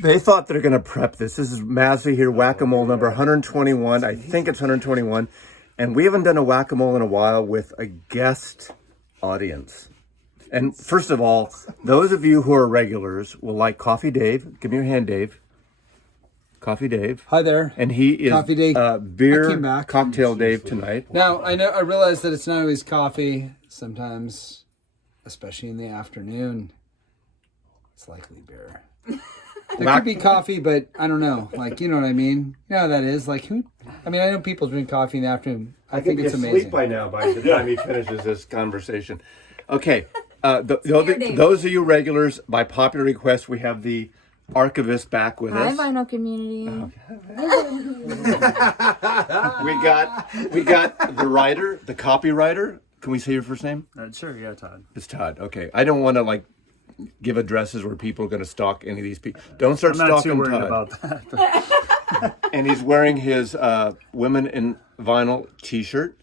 They thought they're going to prep this. This is Mazzy here, Whack-A-Mole number 121. I think it's 121. And we haven't done a Whack-A-Mole in a while with a guest audience. And first of all, those of you who are regulars will like Coffee Dave. Give me your hand, Dave. Coffee Dave. Hi there. And he is Coffee Dave. Beer Cocktail Dave tonight. Now, I realize that it's not always coffee. Sometimes, especially in the afternoon, it's likely beer. It could be coffee, but I don't know. Like, you know what I mean? You know how that is? Like, who? I mean, I know people drink coffee in the afternoon. I think it's amazing. Asleep by now by the time he finishes this conversation. Okay. Those of you regulars, by popular request, we have the Archivist back with us. Hi, vinyl community. We got the writer, the copywriter. Can we say your first name? Sure, yeah, Todd. It's Todd. Okay. I don't want to give addresses where people are going to stalk any of these people. Don't start stalking Todd. I'm not too worried about that. And he's wearing his Women in Vinyl t-shirt.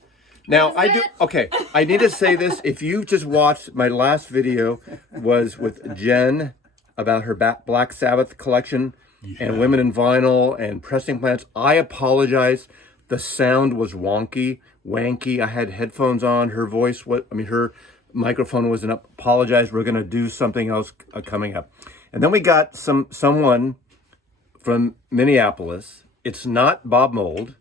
Now, I need to say this. If you just watched, my last video was with Jen about her Black Sabbath collection and Women in Vinyl and pressing plants. I apologize. The sound was wanky. I had headphones on. Her microphone wasn't up. Apologize. We're going to do something else coming up. And then we got someone from Minneapolis. It's not Bob Mould.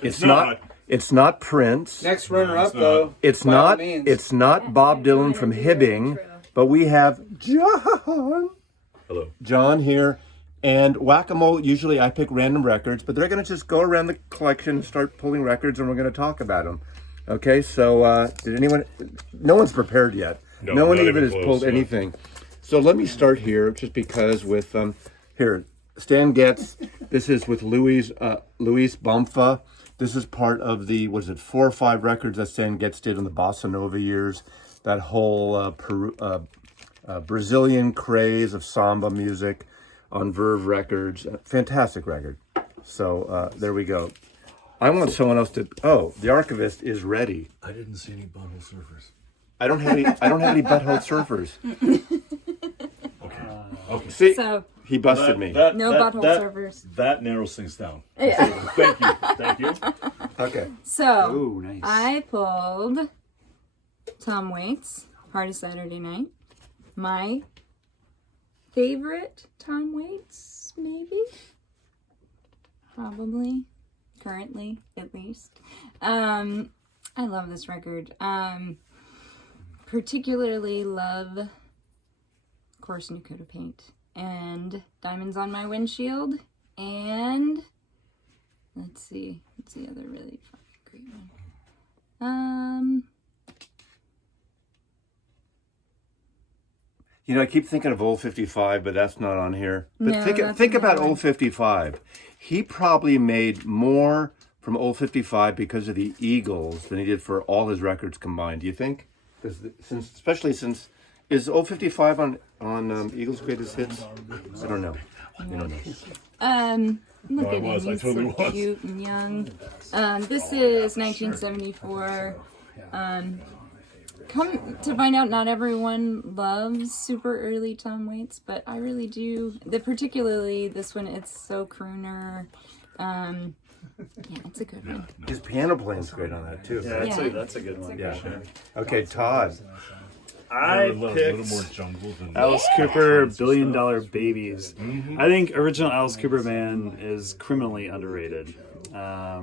It's not Prince. Next runner-up, though. It's not Bob Dylan from Hibbing, but we have John. Hello. John here. And Whack-A-Mole, usually I pick random records, but they're going to just go around the collection and start pulling records, and we're going to talk about them. Okay, so no one's prepared yet. No one even has pulled anything. So let me start here, just because with, Stan Getz. This is with Luis Bomfa. This is part of the, 4 or 5 records that Stan Getz did in the Bossa Nova years. That whole Brazilian craze of samba music on Verve Records. Fantastic record. So there we go. I want someone else to. Oh, the Archivist is ready. I didn't see any butthole surfers. I don't have any butthole surfers. Okay. See, So, he busted me. no butthole servers. That narrows things down. Yeah. Thank you. Okay. So, Ooh, nice. I pulled Tom Waits, Party Saturday Night. My favorite Tom Waits, maybe? Probably. Currently, at least. I love this record. Particularly love, of course, New Coat of Paint and Diamonds on My Windshield, and let's see, what's the other really great one? I keep thinking of Old 55, but that's not on here. But No, think about Old 55. He probably made more from Old 55 because of the Eagles than he did for all his records combined. Do you think? Especially since is Old 55 on Eagles' Greatest Hits? I don't know. You don't know. Look at him, I he's totally so was. cute and young. This is 1974. Come to find out, not everyone loves super early Tom Waits, but I really do. Particularly this one, it's so crooner. Yeah, it's a good one. His piano playing's great on that too. Yeah, that's a good one. Yeah. For sure. Okay, Todd. I A little more picked jungle than Alice Cooper, $1 Billion Babies. I think original Alice Cooper band is criminally underrated. I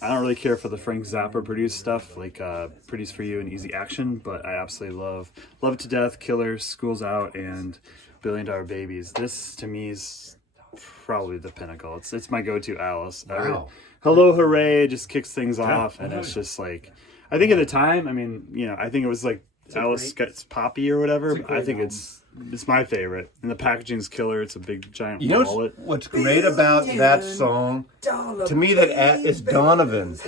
don't really care for the Frank Zappa produced stuff, like Pretty's For You and Easy Action, but I absolutely love It to Death, Killers, School's Out, and $1 Billion Babies. This, to me, is probably the pinnacle. It's my go-to Alice. Wow. Hello Hooray just kicks things off, and it's just like, I think at the time, I think it was like Alice gets poppy or whatever, but I think it's my favorite. And the packaging's killer. It's a big giant wallet. What's great about that song, to me, that is Donovan.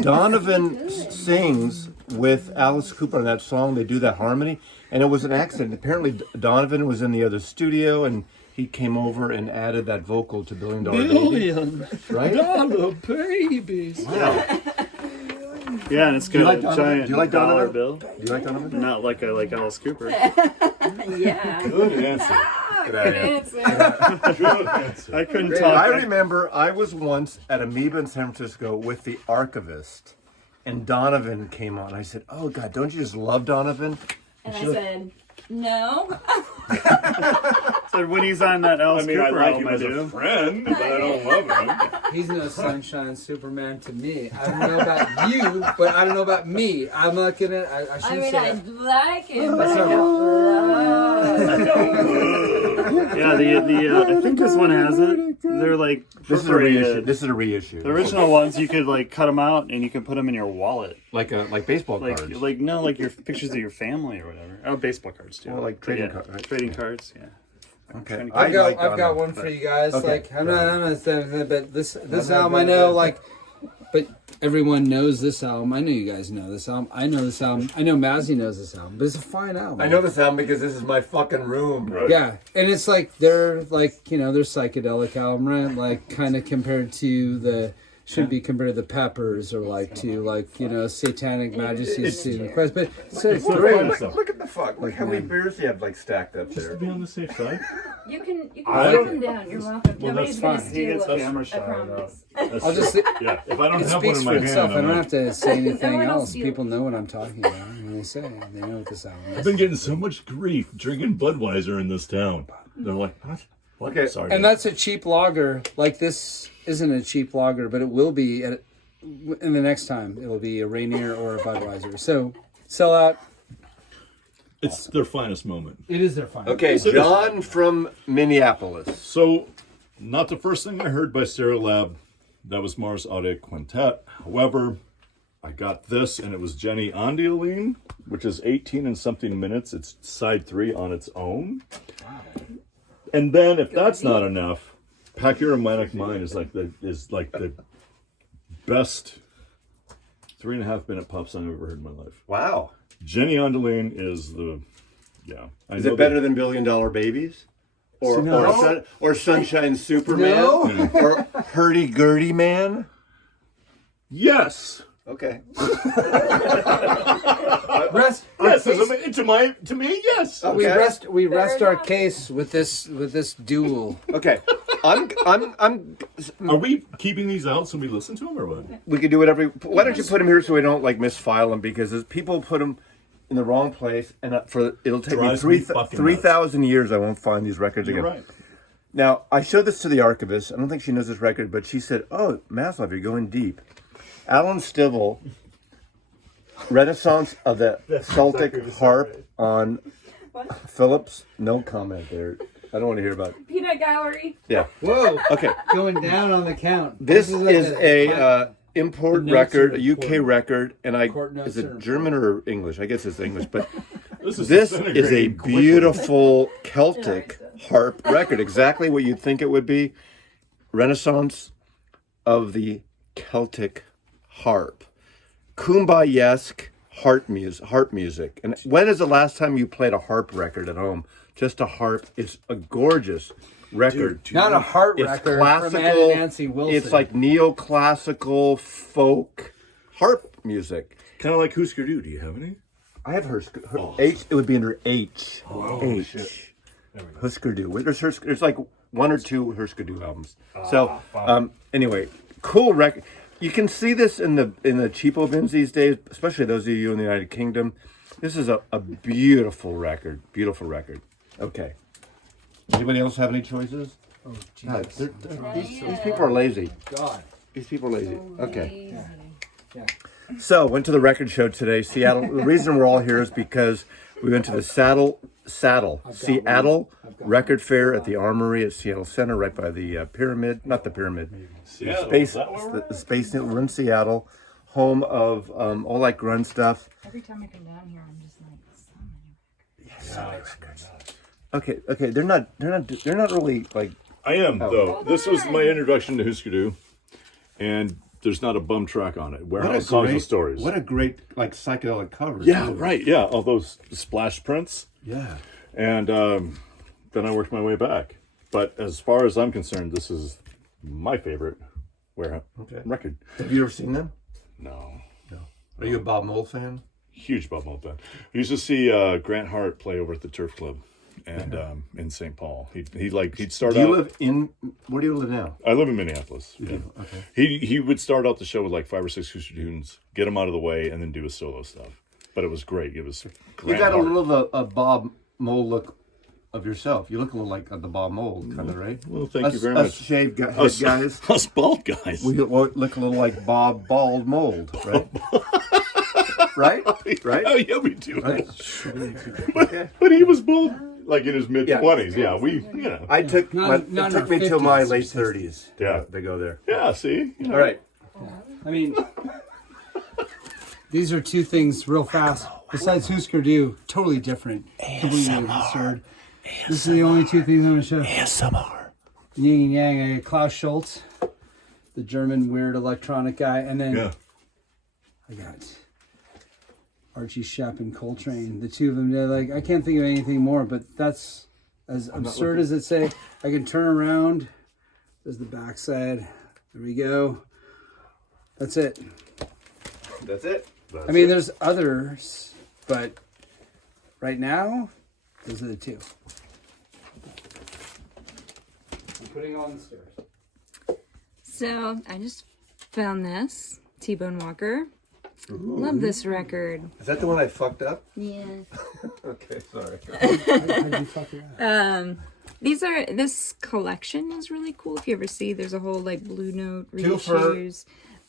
Donovan sings with Alice Cooper on that song. They do that harmony, and it was an accident. Apparently, Donovan was in the other studio, and he came over and added that vocal to $1 Billion Babies. Wow. Yeah, and it's got a giant Do you like dollar Donovan? bill. Do you like Donovan? Not like I like Alice Cooper. Yeah. good answer. Good answer. I couldn't I talk. remember I was once at Amoeba in San Francisco with the Archivist, and Donovan came on. I said, "Oh God, don't you just love Donovan?" And I said, no. So when he's on that Alice I mean, I Cooper like him album, I as a do. friend, but I don't love him. He's no sunshine Superman to me. I don't know about you, but I don't know about me. I'm not gonna. I I shouldn't mean, say I that. like him, but I Sorry. don't love. Yeah, I think this one has it. They're like This is a reissue. perforated. This is a reissue. The original ones, you could like cut them out and you could put them in your wallet, like baseball like cards. like your pictures of your family or whatever. Oh, baseball cards too. Well, like trading cards, right? Trading cards, yeah. Okay. trying to- I've got, like I've got Donovan. one for you guys. Okay. Like I'm not saying, but this album I know, like, but everyone knows this album. I know you guys know this album. I know this album. I know Mazzy knows this album, but it's a fine album. I know this album because this is my fucking room. Right. Yeah, and it's like they're like their psychedelic album, right? Like kind of compared to the should be compared to the Peppers or like to Satanic Majesty's Student Quest, but it's great. Look at the fuck. Look how many beers you have like stacked up Just to there. be on the safe side. You can I put don't- them down. You're welcome. Well, Nobody's that's gonna fine. He steal gets it. camera I shy, promise. That's I'll true. just. Yeah, if I don't It have one speaks in for my itself. hand, I don't I'm have to say anything one will else. steal People know what I'm talking about when they say it. They know what this album I've is. been getting so much grief drinking Budweiser in this town. They're like, what? What? Okay. Sorry. And that's a cheap lager. Like this isn't a cheap lager, but it will be in the next time. It will be a Rainier or a Budweiser. So sell out. it's their finest moment. It is their final. Okay, John from Minneapolis. So, not the first thing I heard by Stereolab. That was Mars Audio Quintet. However, I got this, and it was Jenny Ondioline, which is 18 and something minutes. It's side 3 on its own. And then, if that's not enough, Pack Your Manic Mind is like the best 3.5 minute pop song I've ever heard in my life. Wow. Jenny Ondioline is the I Is know it better than $1 Billion Babies? Or No. or Sunshine Superman? No. Or Hurdy Gurdy Man? Yes. Okay. Rest. Yes, to me, yes. Okay. We rest our case with this duel. Okay. Are we keeping these out so we listen to them or what? We could do whatever. Why don't you put them here so we don't like misfile them, because people put them in the wrong place, and it'll take me Drives me fucking 3,000 years. I won't find these records You're again. right. Now I showed this to the archivist. I don't think she knows this record, but she said, "Oh, Maslov, you're going deep." Alan Stivell, Renaissance of the Celtic harp on Phillips. No comment there. I don't want to hear about it. Peanut gallery. Yeah. Whoa. Okay. Going down on the count. This like is a import notes record, are a UK important. record, and Court notes is it are German or English? I guess it's English, but This this is a disintegrating quickly. beautiful Celtic harp record. Exactly what you'd think it would be. Renaissance of the Celtic harp. Kumbaya-esque harp music. And when is the last time you played a harp record at home? Just a harp. It's a gorgeous record. Not a heart It's record classical. from Anna Nancy Wilson. It's like neoclassical folk harp music. Kind of like Husker Du. Do you have any? I have her H. It would be under H. Oh, H. shit. Husker Du. There's like 1 or 2 Husker Du albums. So anyway, cool record. You can see this in the cheapo bins these days, especially those of you in the United Kingdom. This is a beautiful record. Beautiful record. Okay. Anybody else have any choices? Oh, God, Jesus. these people are lazy. God. These people are lazy. Okay. Lazy. Yeah. So, went to the record show today, Seattle. The reason we're all here is because we went to the Seattle Record Fair at the Armory at Seattle Center, right by the pyramid. Not the pyramid. Space. The Space Needle. We're in Seattle, home of all that grunge stuff. Every time I come down here, I'm just like, so many records. Okay. They're not really like. I am, though. This was my introduction to Husker Du, and there's not a bum track on it. Warehouse Songs and Stories. What a great like psychedelic cover. Yeah, too. right. Yeah, all those splash prints. Yeah. And then I worked my way back. But as far as I'm concerned, this is my favorite record. Have you ever seen them? No. Are you a Bob Mould fan? Huge Bob Mould fan. I used to see Grant Hart play over at the Turf Club. and in St. Paul. He'd start Do you out. live in? Where do you live now? I live in Minneapolis. Yeah. Okay. He would start out the show with like 5 or 6 acoustic tunes, get them out of the way, and then do his solo stuff. But it was great. It was. You got a little of a Bob Mold look of yourself. You look a little like the Bob Mold, kind of, right? Well, thank you very Us much. shaved head Us guys. Us bald guys. We look a little like Bob Bald Mold, right? right? Oh yeah, we do. Right? But he was bald, like in his mid-20s. Yeah, I took Not it took in me our till my 50s. late 30s. Yeah. To go there. Yeah, see. All right. I mean, these are two things real fast. Besides Husker Du, totally different. Completely absurd. This is the only two things I'm going to show. ASMR. Yin and Yang. I got Klaus Schultz, the German weird electronic guy, and then Yeah. I got Archie Shepp and Coltrane. The two of them. They're like, I can't think of anything more, but that's as absurd as it say. I can turn around. There's the backside. There we go. That's it. That's it. I mean, there's others, but right now, those are the two. I'm putting on the stairs. So I just found this T-Bone Walker. Love this record. Is that the one I fucked up? Yeah. Okay, sorry. How'd you fuck it up? This collection is really cool. If you ever see, there's a whole like Blue Note Twofer.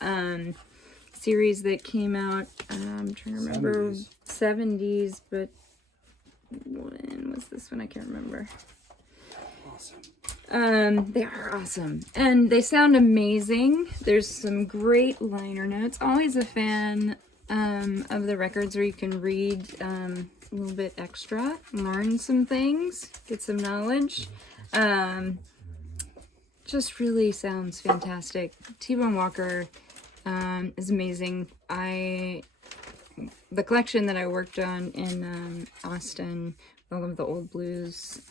reissues, series that came out. I'm trying to remember 70s, but when was this one? I can't remember. Awesome. They are awesome and they sound amazing. There's some great liner notes. Always a fan of the records where you can read a little bit extra, learn some things, get some knowledge. Just really sounds fantastic. T-Bone Walker is amazing. The collection that I worked on in Austin, all of the old blues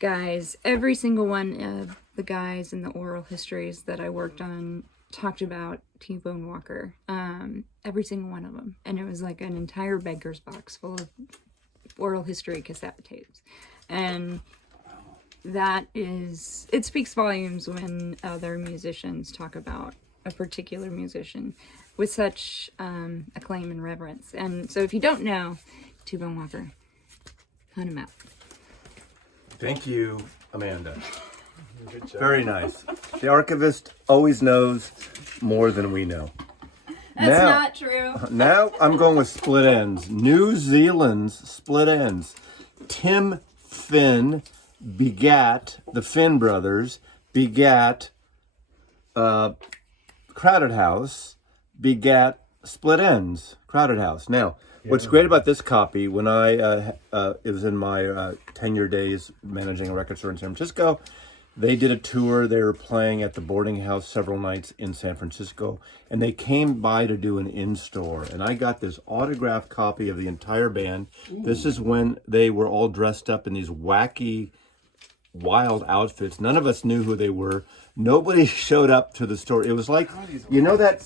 guys, every single one of the guys in the oral histories that I worked on talked about T-Bone Walker, every single one of them, and it was like an entire beggar's box full of oral history cassette tapes, and it speaks volumes when other musicians talk about a particular musician with such acclaim and reverence. And so if you don't know T-Bone Walker, hunt him out. Thank you, Amanda. Very nice. The archivist always knows more than we know. That's not true. Now I'm going with split ends. New Zealand's split ends. Tim Finn begat, the Finn brothers, begat Crowded House, begat Split Ends, Crowded House. Now, what's great about this copy, when it was in my tenure days managing a record store in San Francisco, they did a tour. They were playing at the boarding house several nights in San Francisco, and they came by to do an in-store, and I got this autographed copy of the entire band. This is when they were all dressed up in these wacky, wild outfits. None of us knew who they were. Nobody showed up to the store. It was like, you know that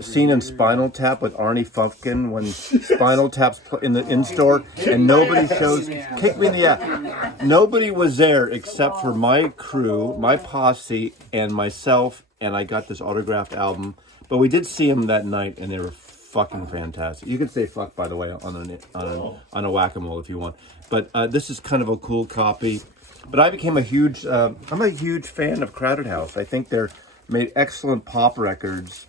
scene in Spinal Tap with Arnie Funkin when Spinal Tap's in the in-store and nobody shows, kick me in the ass. Nobody was there except for my crew, my posse, and myself, and I got this autographed album. But we did see them that night, and they were fucking fantastic. You can say fuck, by the way, on a whack-a-mole if you want. But this is kind of a cool copy. But I became I'm a huge fan of Crowded House. I think they're made excellent pop records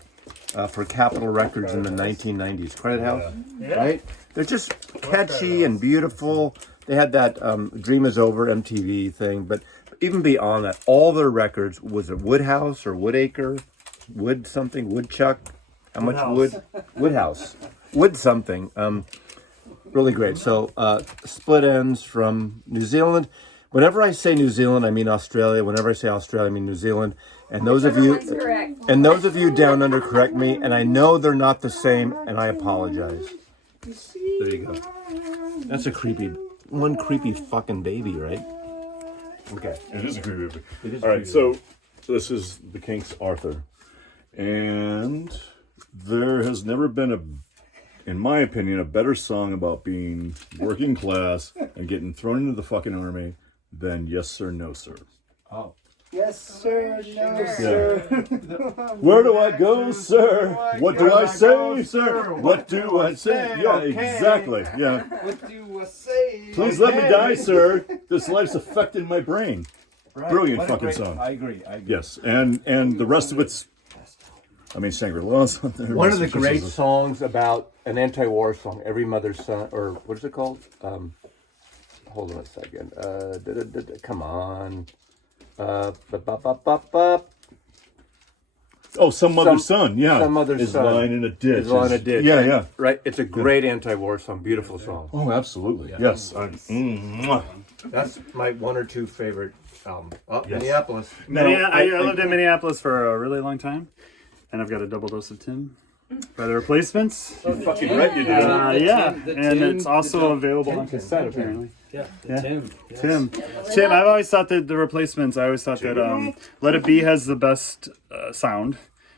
for Capitol Records in the 1990s. Crowded House, right? They're just catchy and beautiful. They had that Dream Is Over MTV thing. But even beyond that, all their records, was it Woodhouse or Woodacre? Wood something? Woodchuck? How much wood? Woodhouse. Wood something. Really great. So Split Ends from New Zealand. Whenever I say New Zealand, I mean Australia. Whenever I say Australia, I mean New Zealand. And those of you down under correct me, and I know they're not the same, and I apologize. There you go. That's a creepy fucking baby, right? Okay. It is a creepy baby. All right, so this is the Kinks' Arthur. And there has never been in my opinion, a better song about being working class and getting thrown into the fucking army than Yes Sir, No Sir. Oh. Yes, sir. No, Yeah. sir. Where do I go, sir? What do I say, sir? What do I say? Yeah, exactly. Yeah. What do I say? Please let me die, sir. This life's affecting my brain. Brilliant What a fucking great- song. I agree. Yes, and the rest of it's, I mean, Shangri-La's on there. One of the great Massachusetts. songs about an anti-war song, Every Mother's Son, or what is it called? Hold on a second. Come on. Oh, Some Mother's Son, yeah. Some Mother's is Son lying in a ditch. is lying in a ditch. Yeah, yeah. Right. It's a great anti-war song. Beautiful song. Oh, absolutely. Yes. That's my one or two favorite albums. Oh, Yes. Minneapolis. I lived in Minneapolis for a really long time, and I've got a double dose of Tim by the Replacements. Fucking right you do. Yeah, the and Tim- it's also the available on cassette apparently. Yeah, Yeah. Tim. Tim, I've always thought that the Replacements. I always thought that Let It Be has the best sound.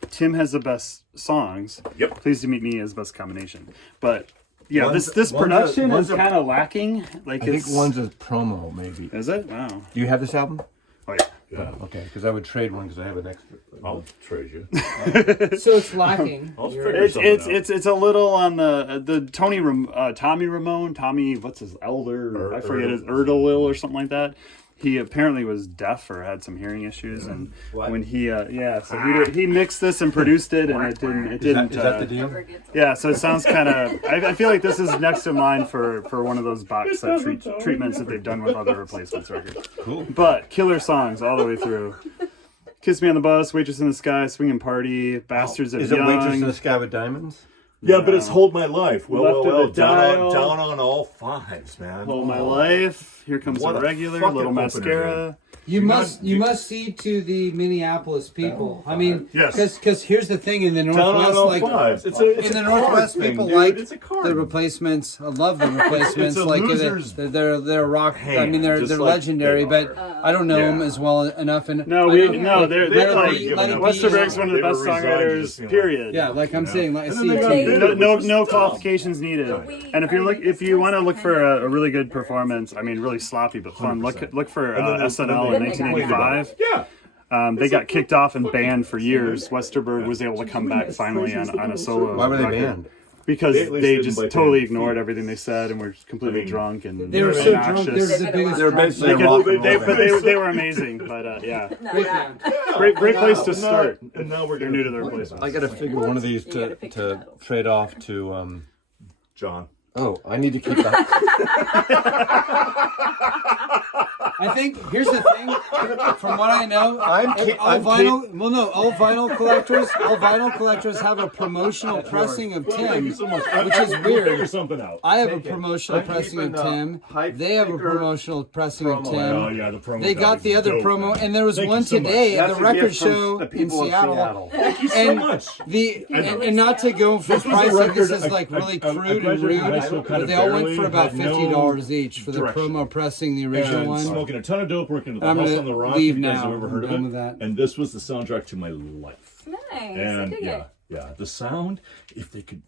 Tim has the best songs. Yep. Pleased to Meet Me is the best combination. But yeah, One's- this one's a- production one's is a- kind of lacking. Like I think it's one's a promo, maybe. is it? Wow. Do you have this album? Oh yeah. Yeah. Okay, because I would trade one because I have an extra. I'll trade you. So it's lacking. I'll You're- figure something out. It's a little on the Tommy Ramone, what's his elder? I forget his Erdel or something like that. He apparently was deaf or had some hearing issues, and when he he mixed this and produced it, and it didn't. Is that the deal? Yeah, so it sounds kind of. I feel like this is next in line for one of those box set treatments that they've done with other Replacements records. Cool. But killer songs all the way through. Kiss Me on the Bus, Waitress in the Sky, Swingin' Party, Bastards of Is it Young. Waitress in the Sky with Diamonds? Yeah, but it's Hold My Life. Left of the Dial. down on all fives, man. Hold My Life. Here Comes What the a Regular. fucking Little opener, Mascara. You must see to the Minneapolis people. I mean, Yes. because here's the thing in the Down on Northwest, all like fives. It's in the Northwest, thing, people dude. like It's a card. the Replacements. I love the Replacements. It's a like loser's they're rock. I mean, hand, they're just like legendary, they but are. I don't know them Yeah. as well enough. And No, I know, they're Let It like Be- Let It Be- Westerberg's one of the They were best resigned to songwriters. just being like- Period. Yeah, like I'm saying, like I And see then it they got too. bigger. No qualifications needed. And if you want to look for a really good performance, I mean, really sloppy but fun, look for SNL in 1985. Yeah. They got kicked off and banned for years. Westerberg was able to come back finally on a solo. Why were they record. banned? Because They at least they didn't just bite totally their ignored feet. everything they said and were completely drunk and They were so drunk. obnoxious. They're the biggest. They were drunk- basically They a rock could- and they- roll but band. they were amazing, but yeah, Great band. great place to start. And now we're They're new to their replacements. I got to figure one of these to trade off to. John. Oh, I need to keep that. I think here's the thing. From what I know, all vinyl collectors have a promotional pressing of Tim, which is Figure weird. something out. I have a promotional pressing of Tim. They have a promotional pressing of Oh Tim. yeah, the promo. They got the other promo, and there was Thank one you so much. today at That's the a record gift from show the in people of Seattle. Thank you so And much. and not to go for This was a pricing, this record is like I really crude and graduated rude, high school kind but of they all went barely, for about had no $50 each for the direction. promo pressing, the original And one. smoking a ton of dope, working at the I'm House gonna on the Rock. leave You guys now. have ever heard I'm of done it? with that. And this was the soundtrack to my life. Nice. I And dig it. yeah, the sound. If they could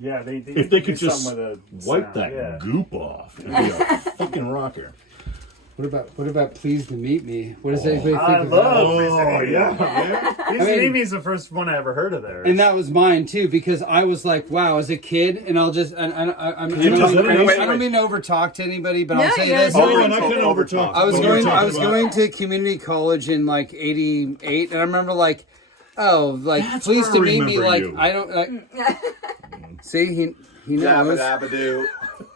Yeah, if they could do just something with a wipe sound, that yeah. goop off, it'd be a fucking rocker. What about Pleased to Meet Me? What does everybody think I of love that? Oh yeah, man. Please Meet Me is the first one I ever heard of theirs. And that was mine too, because I was like, wow, as a kid, and I'll just, I don't mean to overtalk to anybody, but I'll say this. Oh, and I can overtalk. I was going to community college in like '88, and I remember like, oh, like That's Pleased where to I Meet Me, remember like you. I don't like. See, he knows. Dabba-dabba-doo.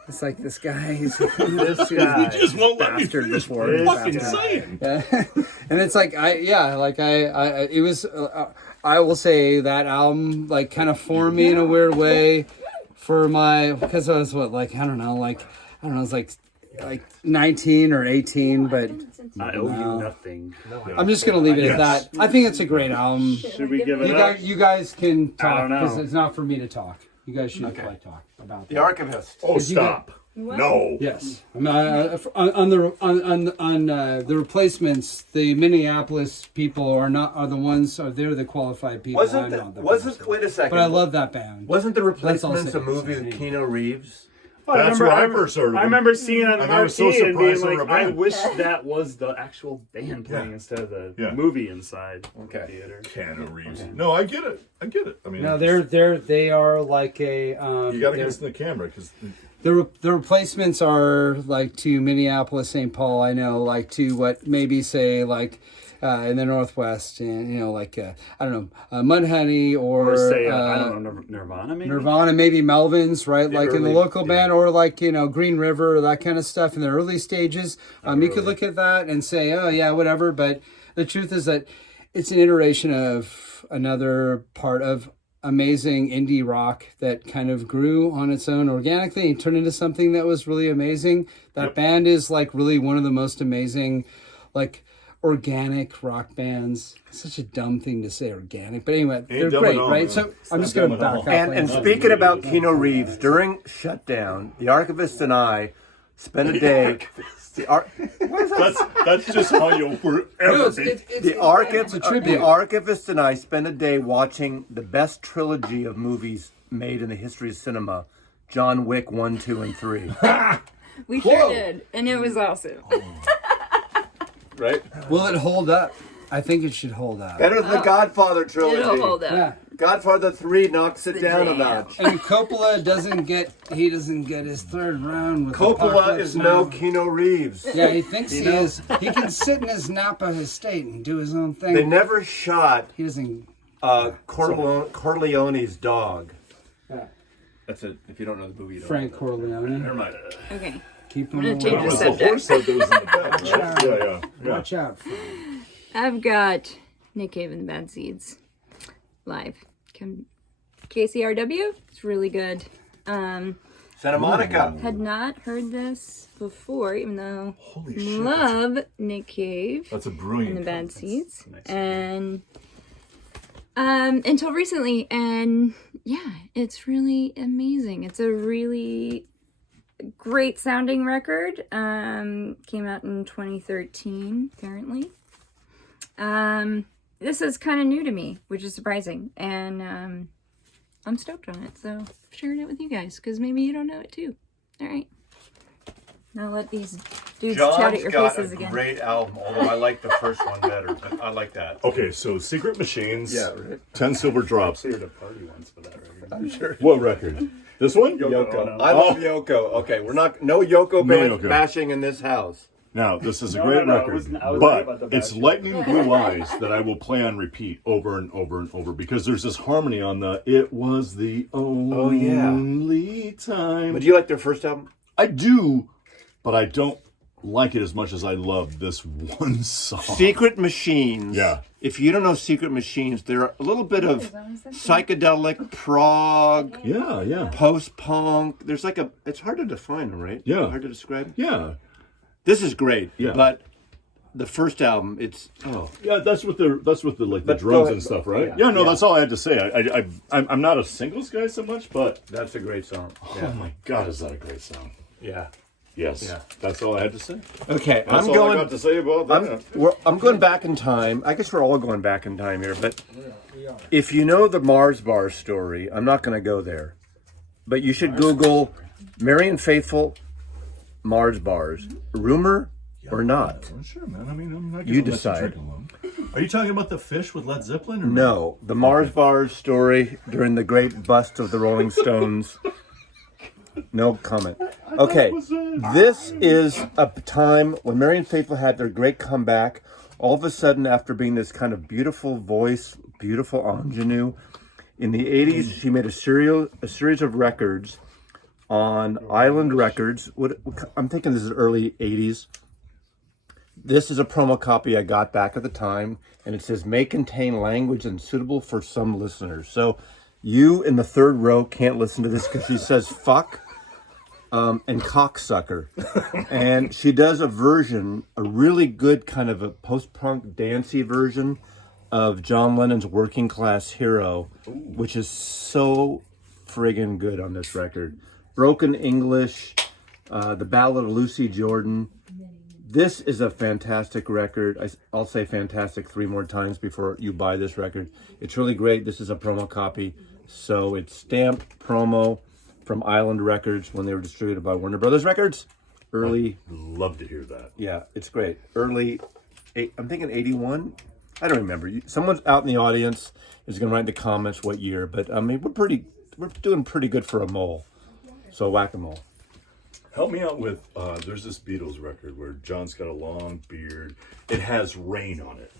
It's like this guy. He's this guy. Just won't let me Bastard finish before what I'm this fucking guy. saying. And it's like it was. I will say that album like kind of formed me in a weird way for my because I was I was like 19 or 18, but I owe you nothing. I'm just gonna leave it at that. I think it's a great album. Should we give it up? You guys can I talk don't know. because it's not for me to talk. You guys should talk about The that. Archivist. Oh, If you stop. No. Yes, on the replacements, the Minneapolis people are the ones. They're the qualified people. I know. Wait a second. But I love that band. Wasn't the Replacements That's a also- movie with Keanu Reeves? That's where I first heard of I them. remember seeing it on the And I was so marquee and being surprised they were like, a I band. wish that was the actual band playing instead of the movie inside the theater. Keanu Reeves. No, I get it. I mean, No, they are like a. you got to get this in the camera because The replacements are like to Minneapolis, St. Paul. I know, like to what maybe say like in the Northwest, and like I don't know, Mudhoney Or say, I don't know, Nirvana maybe? Nirvana, maybe Melvins, right? Like in the early- local band, or like Green River, or that kind of stuff in the early stages. You could look at that and say, oh yeah, whatever. But the truth is that it's an iteration of another part of amazing indie rock that kind of grew on its own organically and turned into something that was really amazing. That band is like really one of the most amazing, like organic rock bands. Such a dumb thing to say, organic, but anyway, they're dumb great, at all, right? man. So It's I'm not just going to dumb at all. back up. And speaking about Keanu Reeves, during shutdown, the Archivist and I spent a day. that's just how you'll forever be. The Archivist and I spent a day watching the best trilogy of movies made in the history of cinema: John Wick 1, 2, and 3. We sure did, and it was awesome. Right? Will it hold up? I think it should hold up. Better than the Godfather trilogy. It'll hold up. Yeah. Godfather 3 knocks it down a jam. notch. And Coppola doesn't get his third round with Coppola Apocalypse is Now. no Keanu Reeves. Yeah, he thinks he is. He can sit in his Napa estate and do his own thing. They never shot He doesn't. Corleone's dog. Yeah. That's it. If you don't know the movie, you don't Frank know Corleone. Never mind. Okay. Keep I'm him gonna change away. the That was the horse that was in the back, right? Yeah. Watch out. Frank. I've got Nick Cave and the Bad Seeds live. KCRW. It's really good. Santa Monica. Had not heard this before, even though Holy shit. love Nick Cave That's a and brilliant. the Bad Seeds, and until recently, and yeah, it's really amazing. It's a really great sounding record. Came out in 2013, apparently. This is kind of new to me, which is surprising, and I'm stoked on it. So I'm sharing it with you guys because maybe you don't know it too. All right. Now let these dudes shout at John's your got faces a again. great album, although I like the first one better. But I like that. Okay, so Secret Machines. Yeah, right. 10 Silver Drops. I was here at a party once for that record. I'm sure. What record? This one? Yoko. I love Yoko. Okay, we're not no Yoko band Yoko. bashing in this house. Now, this is a No, great no, I record, wasn't about the but it's bashing. Lightning Blue Eyes that I will play on repeat over and over and over because there's this harmony on the "It was the only time." But do you like their first album? I do, but I don't like it as much as I love this one song. Secret Machines. Yeah. If you don't know Secret Machines, they're a little bit of psychedelic prog, Yeah. post-punk. There's like a. It's hard to define them, right? Yeah. Hard to describe. Yeah. This is great. Yeah. But the first album, it's Yeah, that's with the like the But go drums ahead. and stuff, right? Yeah. Yeah, no, Yeah. that's all I had to say. I'm not a singles guy so much, but that's a great song. oh my god, is that a great song? Yeah. Yes, Yeah. that's all I had to say. Okay, That's I'm all going. I got to say about that. I'm going back in time. I guess we're all going back in time here, but if you know the Mars bar story, I'm not going to go there. But you should Google Marianne Faithfull Mars bars. Rumor or not? Well, sure, man. I mean, I'm not You gonna let decide. drink alone. Are you talking about the fish with Led Zeppelin? Or No, the Mars bars story during the great bust of the Rolling Stones. No comment. Okay, this is a time when Marianne Faithfull had their great comeback. All of a sudden, after being this kind of beautiful voice, beautiful ingenue, in the 80s, she made a series of records on Island Records. I'm thinking this is early 80s. This is a promo copy I got back at the time, and it says, may contain language unsuitable for some listeners. So you in the third row can't listen to this because she says fuck and cocksucker. And she does a version, a really good kind of a post-punk dancey version of John Lennon's Working Class Hero, which is so friggin' good on this record. Broken English, The Ballad of Lucy Jordan. This is a fantastic record. I'll say fantastic 3 more times before you buy this record. It's really great. This is a promo copy. So it's stamped promo from Island Records when they were distributed by Warner Brothers Records. Early. Love to hear that. Yeah, it's great. Early, I'm thinking 81. I don't remember. Someone out in the audience is going to write in the comments what year. But I mean, we're doing pretty good for a mole. So whack-a-mole. Help me out with, there's this Beatles record where John's got a long beard. It has rain on it.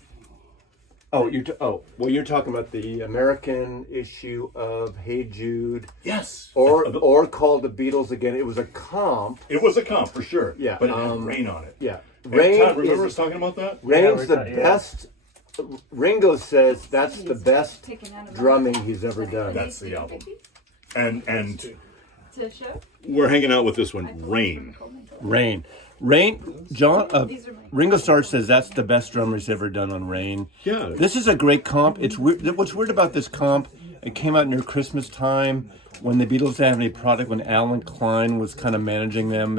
Oh, you're talking about the American issue of Hey Jude. Yes. Or called the Beatles again. It was a comp. It was a comp for sure. Yeah. But it had rain on it. Yeah. Rain. Todd, remember us talking about that? Rain's the best. Ringo says that's the best drumming he's ever done. That's the album. And To show? we're hanging out with this one, Rain. Rain. John. Ringo Starr says that's the best drummer he's ever done on Rain. Yeah. This is a great comp. It's weird. What's weird about this comp? It came out near Christmas time when the Beatles didn't have any product. When Alan Klein was kind of managing them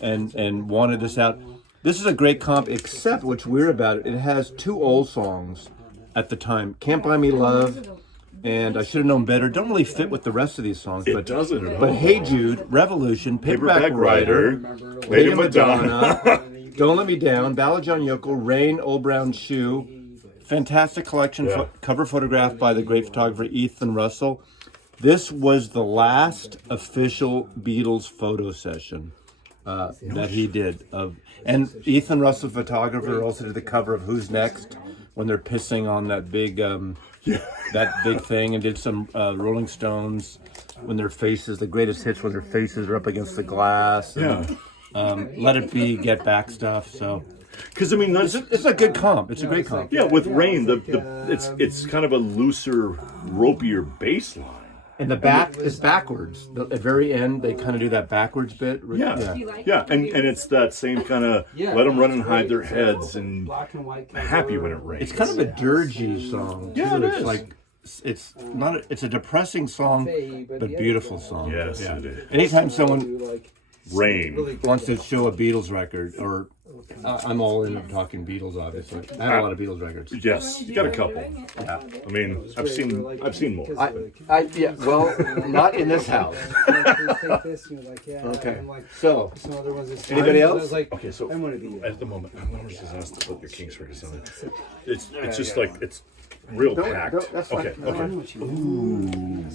and wanted this out. This is a great comp. Except what's weird about it? It has 2 old songs at the time. Can't Buy Me Love. And I Should Have Known Better. Don't really fit with the rest of these songs. It doesn't at all. But Hey Jude, Revolution, Paperback Writer, Lady Madonna. Don't Let Me Down, Ballad John Yoko, Rain, Old Brown Shoe. Fantastic collection, cover photograph by the great photographer Ethan Russell. This was the last official Beatles photo session that he did. And Ethan Russell, photographer, also did the cover of Who's Next when they're pissing on that big... that big thing, and did some Rolling Stones when their faces, the greatest hits when their faces are up against the glass. And, Let It Be, Get Back stuff. So, Because I mean, that's, it's a good comp. It's a great comp. yeah. With Rain, it's kind of a looser, ropier bass line. And the back is backwards. At the very end, they kind of do that backwards bit. Yeah. And it's that same kind of let them run and hide their heads and happy when it rains. It's kind of a dirgy song. Too. Yeah, it it's is. like it's not. It's a depressing song, but beautiful song. Yes, it is. Anytime someone Rain. wants to show a Beatles record, or I'm all in talking Beatles, obviously. I have a lot of Beatles records. Yes, you got a couple. Yeah. I mean, I've seen more. Well, not in this house. Okay. So, anybody else? Okay, so at the moment, I'm almost just asked to put your Kinks records on it. It's just like it's real packed. that's fine. Okay.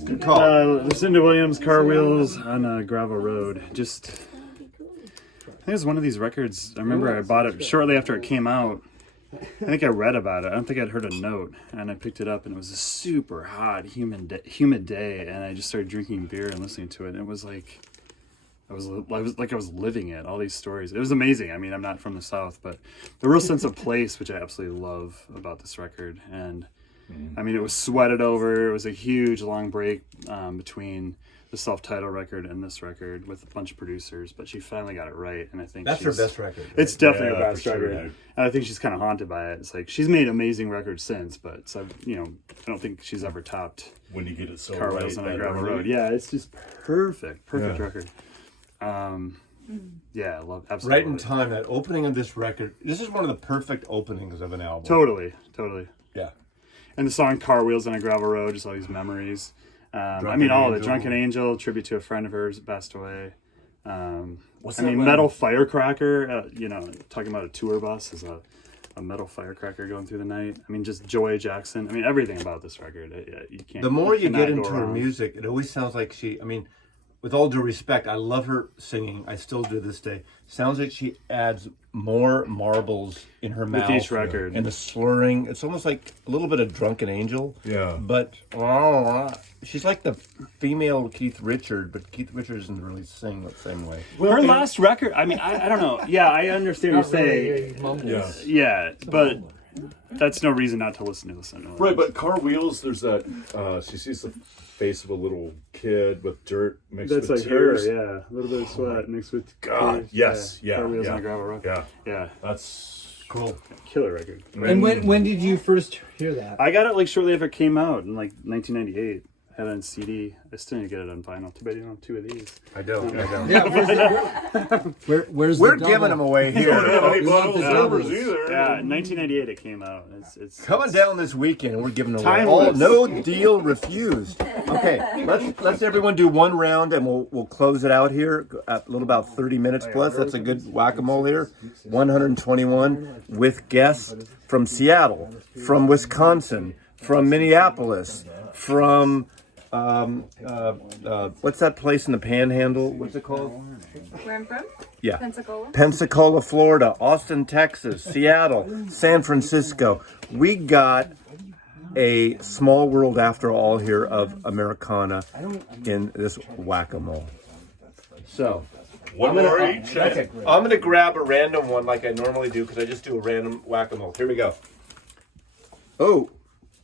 Good call. Lucinda Williams, Car Wheels on a Gravel Road. Just, I think it was one of these records. I remember I bought it shortly after it came out. I think I read about it. I don't think I'd heard a note, and I picked it up, and it was a super hot, humid day, and I just started drinking beer and listening to it. And it was like, I was living it. All these stories. It was amazing. I mean, I'm not from the South, but the real sense of place, which I absolutely love about this record, and I mean, it was sweated over. It was a huge long break between the self-titled record and this record with a bunch of producers, but she finally got it right, and I think That's her best record. Right? It's definitely her Yeah, best for sure, record, dude. and I think she's kind of haunted by it. It's like she's made amazing records since, but I don't think she's ever topped When you get it so Car right, Wheels on a that Gravel early. Road. Yeah, it's just perfect Yeah. record. Yeah, I love absolutely. Right in love it. time, that opening of this record. This is one of the perfect openings of an album. Totally. Yeah. And the song "Car Wheels on a Gravel Road," just all these memories. I mean, all of it. Drunken Angel, tribute to a friend of hers that passed away. Metal Firecracker. Talking about a tour bus is a metal firecracker going through the night. I mean, just Joy Jackson. I mean, everything about this record. You can't. The more you cannot get go into her wrong. music, it always sounds like she. I mean, with all due respect, I love her singing. I still do this day. Sounds like she adds more marbles in her mouth each record. and the slurring. It's almost like a little bit of Drunken Angel. Yeah. But she's like the female Keith Richard, but Keith Richard doesn't really sing the same way. Her last record. I mean, I don't know. Yeah, I understand what you're saying. Yeah. Yeah, but that's no reason not to listen to Lucinda. Right, but Car Wheels, there's that. She sees the face of a little kid with dirt mixed That's with like tears. her, yeah. A little bit of sweat mixed with God, tears. yes, yeah, Car Wheels yeah. on a Gravel Road. Yeah, Yeah, that's Cool. killer record. And when did you first hear that? I got it like shortly after it came out in like 1998. had it on CD. I still need to get it on vinyl. Too bad you don't have two of these. I don't. Where's We're the giving double? them away I don't have here. any bottles of doubles. silvers either. Yeah, in 1998 it came out. It's Coming down this weekend, and we're giving away Timeless. no deal refused. Okay, let's everyone do one round, and we'll close it out here. A little about 30 minutes plus. That's a good whack-a-mole here. 121 with guests from Seattle, from Wisconsin, from Minneapolis, from what's that place in the Panhandle? What's it called? Where I'm from? Yeah. Pensacola. Pensacola, Florida, Austin, Texas, Seattle, San Francisco. We got a small world after all here of Americana in this whack-a-mole. So, One more each. okay, I'm going to grab a random one like I normally do because I just do a random whack-a-mole. Here we go. Oh,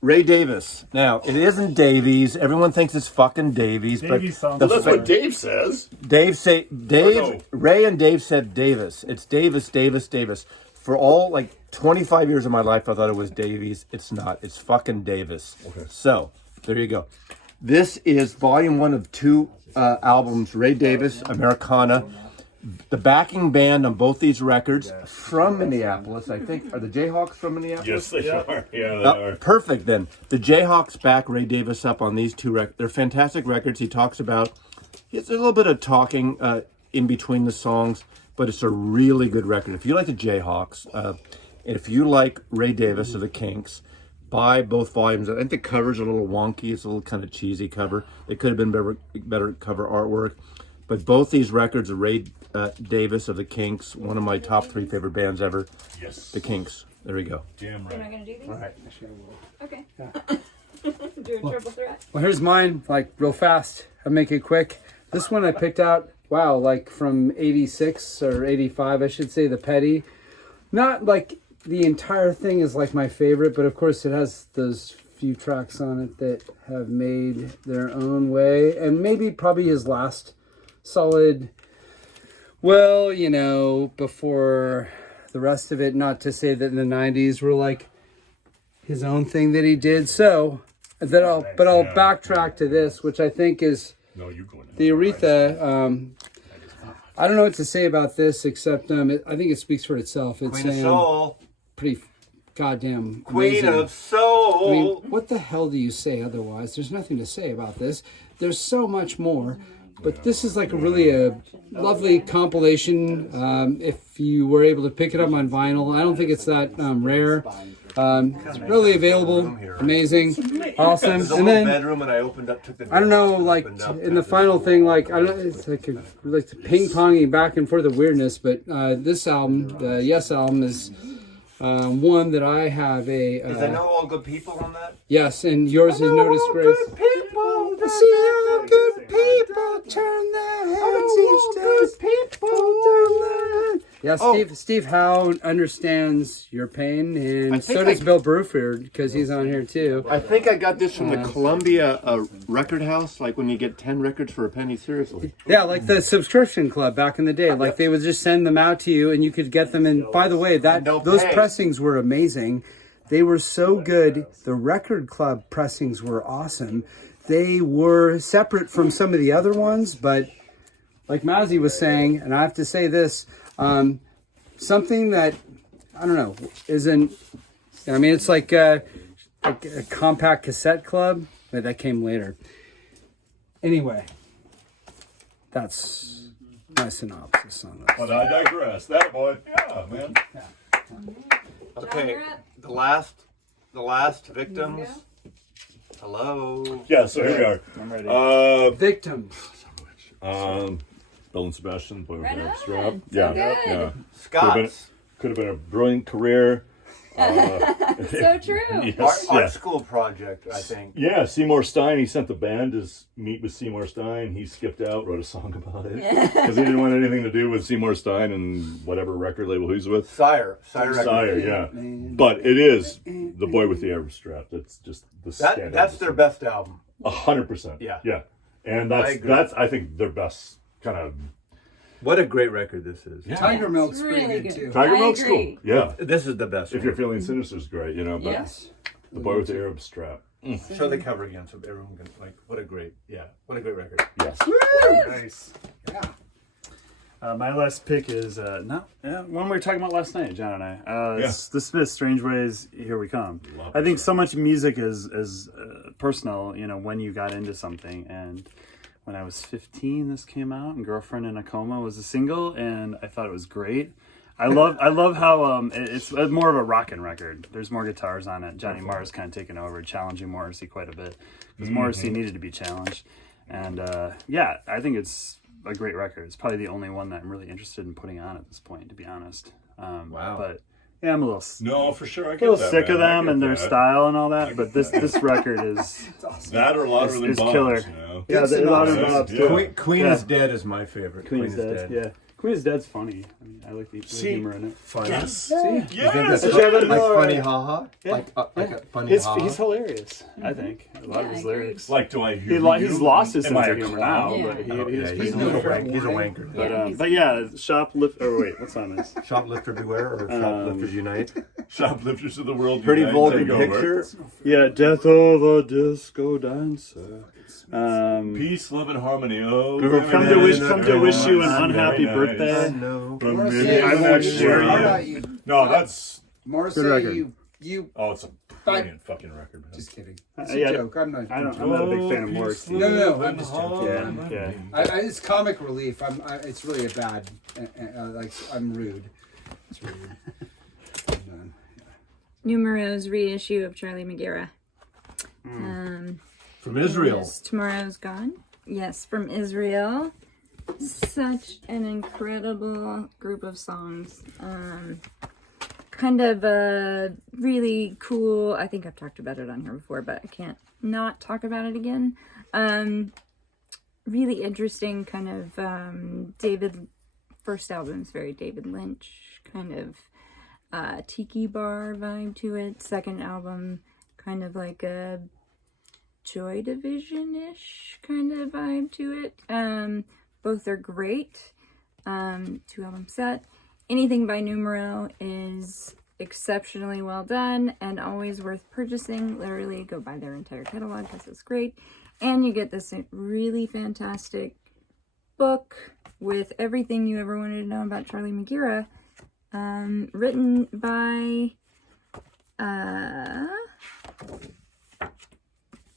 Ray Davis. Now, it isn't Davies. Everyone thinks it's fucking Davies, Davies but sounds the Well, that's what Dave says. Dave, no. Ray and Dave said Davis. It's Davis, Davis, Davis. For all like 25 years of my life, I thought it was Davies. It's not. It's fucking Davis. Okay. So, there you go. This is volume 1 of 2 albums, Ray Davis, Americana. The backing band on both these records from Minneapolis, I think. Are the Jayhawks from Minneapolis? Yes, they are. Yeah, they are. Perfect then. The Jayhawks back Ray Davis up on these 2 records. They're fantastic records. He talks about, it's a little bit of talking in between the songs, but it's a really good record. If you like the Jayhawks, and if you like Ray Davis of the Kinks, buy both volumes. I think the cover's a little wonky. It's a little kind of cheesy cover. It could have been better cover artwork. But both these records of Ray Davis of the Kinks, one of my top 3 favorite bands ever. Yes. The Kinks. There we go. Damn You're not right. gonna do these? All right. Okay. Do a triple threat. Well, here's mine, like real fast. I'll make it quick. This one I picked out, wow, like from 86 or 85, I should say, the Petty. Not like the entire thing is like my favorite, but of course it has those few tracks on it that have made their own way. And maybe probably his last solid, well, you know, before the rest of it, not to say that in the 90s were like his own thing that he did. So I'll backtrack to this, which I think is No, you go in. the Aretha. I don't know what to say about this except I think it speaks for itself. It's Queen of Soul. pretty goddamn Queen amazing. of Soul. I mean, what the hell do you say otherwise? There's nothing to say about this. There's so much more. But this is like a lovely compilation. If you were able to pick it up on vinyl, I don't think it's that rare. It's really available, amazing, awesome. There's a And little then bedroom, and I took the. I don't know, like opened up in the final thing, like I don't know, it's like the ping ponging back and forth the weirdness. But this album, the Yes album, is one that I have a Is I know all good people on that? yes, and yours is no disgrace. People. I see all good people turn their heads each day. People turn their heads. Yeah, Steve Howe understands your pain, and so does Bill Bruford, because he's on here too. I think I got this from the Columbia record house, like when you get 10 records for a penny, seriously. Yeah, like the subscription club back in the day. Like they would just send them out to you, and you could get them. And by the way, those pressings were amazing. They were so good. The record club pressings were awesome. They were separate from some of the other ones, but like Mazzy was saying, and I have to say this, something that, I don't know, isn't, I mean, it's like a compact cassette club, but that came later. Anyway, that's my synopsis on this. But I digress. That boy. Yeah, man. Okay, the last victims. Hello. Yeah, so here we are. I'm ready. Victims. Bill and Sebastian, Boy with Right the on. Strap. So Yeah, good. yeah. Scots. Could have been a brilliant career. So true. Yes, Art yeah. school project, I think. Yeah, Seymour Stein, he sent the band to meet with Seymour Stein. He skipped out, wrote a song about it. Because he didn't want anything to do with Seymour Stein and whatever record label he's with. Sire, Yeah. But it is The Boy with the Arab Strap. That's just the standard. That's their best album. 100%. Yeah. Yeah. And I agree. that's I think their best kind of What a great record this is. yeah. Tiger Milk's Really pretty good good. too. Tiger I Milk's agree. cool. Yeah. This is the best If one. you're feeling sinister is great, you know. But Yes. The Boy with the Arab Strap. Show the cover again so everyone can what a great record. Yes. Nice. Yeah. My last pick is one we were talking about last night, John and I. It's The Smiths' "Strange Ways, Here We Come." I think so much music is personal, when you got into something. And when I was 15, this came out, and "Girlfriend in a Coma" was a single, and I thought it was great. I love how it's more of a rockin' record. There's more guitars on it. Johnny Marr's kind of taken over, challenging Morrissey quite a bit because Morrissey needed to be challenged. And I think it's a great record. It's probably the only one that I'm really interested in putting on at this point, to be honest. Wow. But yeah, I'm a little No, for sure. I get a little that, sick of man. I them get and their that. style and all that. But this record is That or louder than is bombs, killer. Yeah, the louder than bombs Yeah. too. Queen is Dead is my favorite. Queen is Dead. Yeah, Queen is Dead's funny. I mean, I like the humor in it. Funny. Yes. You think Yes. that's Yeah. like funny haha? Yeah. Like a funny haha? He's hilarious. I think a lot of his I agree. lyrics. Like, do I hear He's lost his Am sense I of a humor clown? now, Yeah. but He's he's a wanker. But yeah, Shoplift. Or wait, what's on this? Shoplifter Beware or Shoplifters Unite. Shoplifters of the world. Pretty unite, vulgar take over. picture. Yeah, Death of a Disco Dancer. Peace, love, and harmony. Oh, Come to wish you an unhappy birthday. No. From Morrissey, I won't you- share how you. about you? No, that's. Morrissey, Good record. you. Oh, it's a brilliant fucking record, man. Just kidding. It's a Yeah, joke. I'm not. I'm not a big fan of Morrissey. No, I'm just joking. Yeah. It's comic relief. It's really a bad. I'm rude. It's rude. I'm done. Numero's reissue of Charlie Magira. From Israel. Yes, Tomorrow's Gone. Yes, from Israel. Such an incredible group of songs. Kind of a really cool, I think I've talked about it on here before, but I can't not talk about it again. Really interesting kind of first album's very David Lynch, kind of tiki bar vibe to it. Second album, kind of like a Joy Division-ish kind of vibe to it. Both are great. 2-album set. Anything by Numero is exceptionally well done and always worth purchasing. Literally go buy their entire catalog because it's great. And you get this really fantastic book with everything you ever wanted to know about Charlie Magira, written by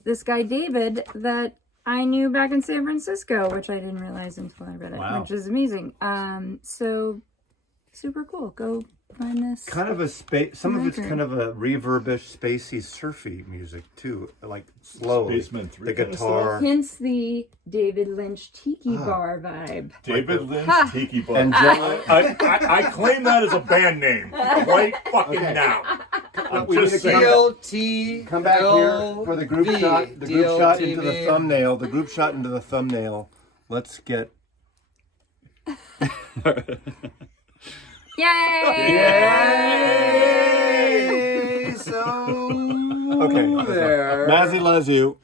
this guy David that I knew back in San Francisco, which I didn't realize until I read it, Wow. which is amazing. So super cool. Go find this. Kind of a space. Some of it's Record. kind of a reverbish, spacey, surfy music too, like slow. Spaceman 3 The kind of guitar. Hence the David Lynch tiki bar vibe. David Lynch Ha! Tiki Bar. And I claim that as a band name right fucking now. I'm we just need to saying. DLT. Come back here for the group shot. The group shot into the thumbnail. The group shot into the thumbnail. Let's get. Yay! Yay! So Okay. there. Mazzy loves you.